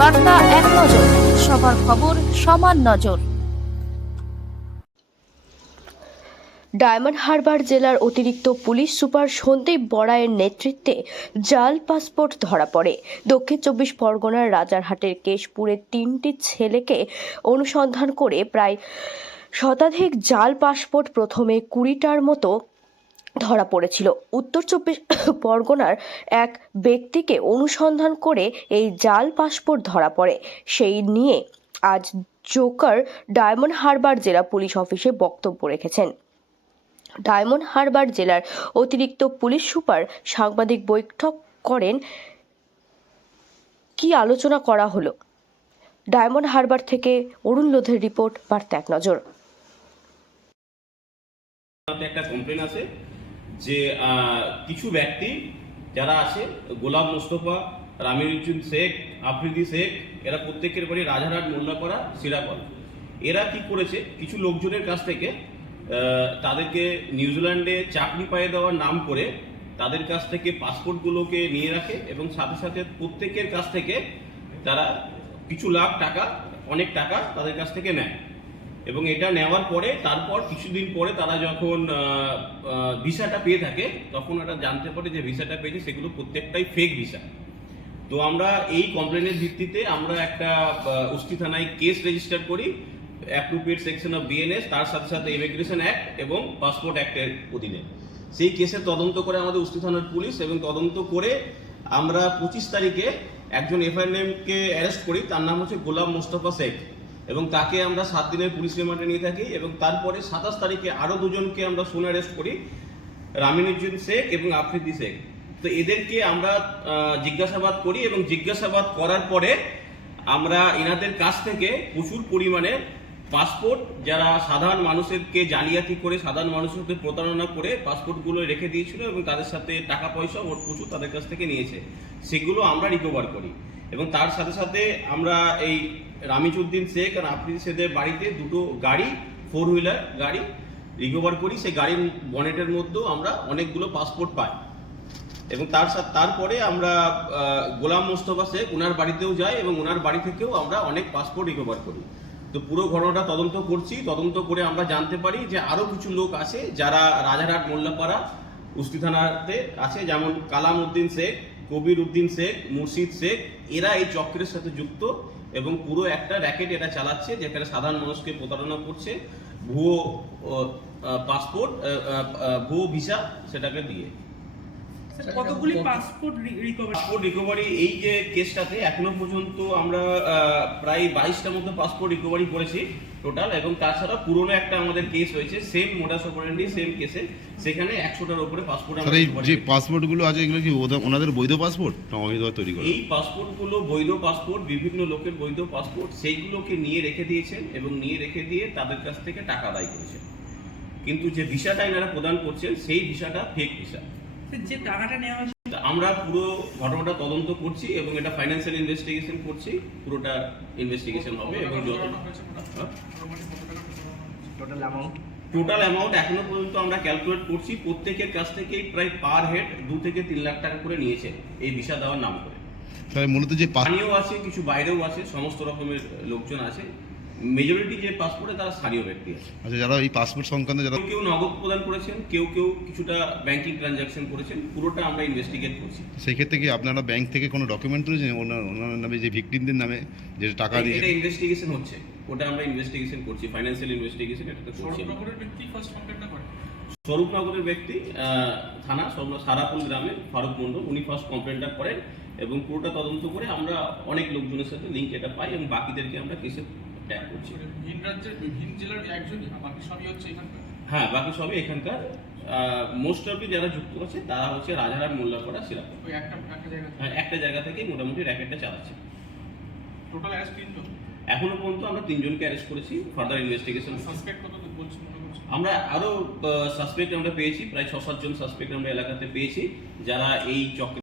বার্তা এক নজর, সবার খবর সমান নজর। ডায়মন্ড হারবার জেলার অতিরিক্ত পুলিশ সুপার সন্দীপ বড়াইয়ের নেতৃত্বে জাল পাসপোর্ট ধরা পড়ে। দক্ষিণ 24 পরগনার রাজারহাটের কেশপুরের 3টি ছেলেকে অনুসন্ধান করে প্রায় শতাধিক জাল পাসপোর্ট প্রথমে 20টার মতো ধরা পড়েছিল। উত্তর 24 পরগনার এক ব্যক্তিকে অনুসন্ধান করে এই জাল পাসপোর্ট ধরা পড়ে। সেই নিয়ে আজ জোকার ডায়মন্ড হারবার জেলা পুলিশ অফিসে বক্তব্য রেখেছেন। ডায়মন্ড হারবার জেলার অতিরিক্ত পুলিশ সুপার সাংবাদিক বৈঠক করেন। কি আলোচনা করা হলো? ডায়মন্ড হারবার থেকে অরুণ লোধের রিপোর্ট, বার্তা এক নজর। একটা কমপ্লেন আছে যে কিছু ব্যক্তি যারা আছে, গোলাম মোস্তফা, রামিরুদ্দিন শেখ, আফ্রিদি শেখ, এরা প্রত্যেকের বাড়ি রাজারহাট, মোল্লাপাড়া, সিরাকল। এরা কি করেছে, কিছু লোকজনের কাছ থেকে তাদেরকে নিউজিল্যান্ডে চাকরি পাইয়ে দেওয়ার নাম করে তাদের কাছ থেকে পাসপোর্টগুলোকে নিয়ে রাখে এবং সাথে সাথে প্রত্যেকের কাছ থেকে তারা কিছু লাখ টাকা, অনেক টাকা তাদের কাছ থেকে নেয়। এবং এটা নেওয়ার পরে তারপর কিছুদিন পরে তারা যখন ভিসাটা পেয়ে থাকে তখন ওরা জানতে পারে যে ভিসাটা পেয়েছে সেগুলো প্রত্যেকটাই ফেক ভিসা। তো আমরা এই কমপ্লেনের ভিত্তিতে আমরা একটা উস্তি থানায় কেস রেজিস্টার করি অ্যাপ্রোপ্রিয়েট সেকশন অফ বিএনএস, তার সাথে সাথে ইমিগ্রেশন অ্যাক্ট এবং পাসপোর্ট অ্যাক্টের অধীনে। সেই কেসে তদন্ত করে আমাদের উস্তি থানার পুলিশ, এবং তদন্ত করে আমরা 25 তারিখে একজন এফআইআরকে অ্যারেস্ট করি, তার নাম হচ্ছে গোলাম মোস্তফা শেখ, এবং তাকে আমরা 7 দিনের পুলিশ রিমান্ডে নিয়ে থাকি। এবং তারপরে 27 তারিখে আরও দুজনকে আমরা শুনে অ্যারেস্ট করি, রামিনুজ্জিন শেখ এবং আফ্রিদি শেখ। তো এদেরকে আমরা জিজ্ঞাসাবাদ করি এবং জিজ্ঞাসাবাদ করার পরে আমরা এনাদের কাছ থেকে প্রচুর পরিমাণে পাসপোর্ট, যারা সাধারণ মানুষেরকে জালিয়াতি করে, সাধারণ মানুষের সাথে প্রতারণা করে পাসপোর্টগুলো রেখে দিয়েছিল এবং তাদের সাথে টাকা পয়সা ওর প্রচুর তাদের কাছ থেকে নিয়েছে, সেগুলো আমরা রিকভার করি। এবং তার সাথে সাথে আমরা এই রামিজউদ্দিন শেখ আর আফ্রিদি শেখের বাড়িতে দুটো গাড়ি, 4 হুইলার গাড়ি রিকভার করি। সেই গাড়ির বনেটের মধ্যেও আমরা অনেকগুলো পাসপোর্ট পাই। এবং তারপরে আমরা গোলাম মোস্তফা শেখ ওনার বাড়িতেও যাই এবং ওনার বাড়ি থেকেও আমরা অনেক পাসপোর্ট রিকভার করি। তো পুরো ঘটনাটা তদন্ত করছি। তদন্ত করে আমরা জানতে পারি যে আরও কিছু লোক আছে যারা রাজারহাট, মোল্লাপাড়া, উস্তি থানাতে আছে, যেমন কালাম উদ্দিন শেখ, কবির উদ্দিন শেখ, মুর্শিদ শেখ। এরা এই চক্রের সাথে যুক্ত এবং পুরো একটা র্যাকেট এরা চালাচ্ছে, যেখানে সাধারণ মানুষকে প্রতারণা করছে ভুয়ো পাসপোর্ট, ভুয়ো ভিসা সেটাকে দিয়ে। কতগুলি পাসপোর্ট রিকভারি এই যে কেসটাতে এখনো পর্যন্ত আমরা প্রায় 22টার মতো পাসপোর্ট রিকভারি করেছি টোটাল। এবং তাছাড়া পুরনো একটা আমাদের কেস হয়েছে সেম মোডাস অপারেন্ডি, সেম কেসে, সেখানে 100টার উপরে পাসপোর্ট। যে পাসপোর্টগুলো আছে এগুলো কি ওনাদের বৈধ পাসপোর্ট না অবৈধ তৈরি করা? এই পাসপোর্টগুলো বৈধ পাসপোর্ট, বিভিন্ন লোকের বৈধ পাসপোর্ট, সেইগুলোকে নিয়ে রেখে দিয়েছেন এবং নিয়ে রেখে দিয়ে তাদের কাছ থেকে টাকা আদায় করেছেন। কিন্তু যে ভিসাটা এনারা প্রদান করছেন সেই ভিসাটা ফেক ভিসা। যে টাকাটা নেওয়া হয়েছে, আমরা পুরো ঘটনাটা তদন্ত করছি এবং এটা ফাইন্যান্সিয়াল ইনভেস্টিগেশন করছি। পুরোটা ইনভেস্টিগেশন হবে এবং টোটাল অ্যামাউন্ট এখনো পর্যন্ত আমরা ক্যালকুলেট করছি। প্রত্যেকের কাছ থেকে প্রায় পার হেড 2 থেকে 3 লাখ টাকা করে নিয়েছে এই ভিসা দেওয়ার নাম করে। তাহলে মূলত যে স্থানীয় আছে, কিছু বাইরেও আছে, সমস্ত রকমের লোকজন আছে। মেজরিটি যে পাসপোর্টে তারা স্থানীয় ব্যক্তি আছে। আচ্ছা, যারা এই পাসপোর্ট সংক্রান্ত যারা কেউ নগদ প্রদান করেছেন, কেউ কিছুটা ব্যাংকিং ট্রানজাকশন করেছেন, পুরোটা আমরা ইনভেস্টিগেট করছি। সেই ক্ষেত্রে কি আপনারা ব্যাংক থেকে কোনো ডকুমেন্ট তুলেছেন ওনার নামে, যে ভিকটিমদের নামে যে টাকা দিয়ে? এটা ইনভেস্টিগেশন হচ্ছে, ওটা আমরা ইনভেস্টিগেশন করছি, ফাইন্যান্সিয়াল ইনভেস্টিগেশন এটা করছি। স্বরূপনগরের ব্যক্তি ফার্স্ট কন্ট্যাক্টটা করে, স্বরূপনগরের ব্যক্তি থানা সারাপুল গ্রামে ফারুক মণ্ডল, উনি ফার্স্ট কমপ্লেনটা করেন এবং পুরোটা তদন্ত করে আমরা অনেক লোকজনের সাথে লিঙ্ক এটা পাই এবং বাকিদেরকে আমরা কেসে ট্যাগ করছি। ভিন রাজ্যের বিভিন্ন জেলার একজনই, বাকি সবই হচ্ছে এখানকার? হ্যাঁ, বাকি সবই এখানকার। মোস্ট অফ যারা যুক্ত আছে তারা হচ্ছে রাজারহাট, মোল্লাপাড়া, সিরাপুর। ওই একটা জায়গা, হ্যাঁ, একটা জায়গা থেকে মোটামুটি র্যাকেটটা চালাচ্ছে। টোটাল অ্যারেস্ট 3 জন। এখনো পর্যন্ত আমরা 3 জনকে অ্যারেস্ট করেছি। ফার্দার ইনভেস্টিগেশন সাসপেক্ট কত বলছেন? আমরা আরো সাসপেক্ট আমরা পেয়েছি, প্রায় 6-7 জন সাসপেক্ট আমরা এলাকাতে পেয়েছি যারা এই চক্রে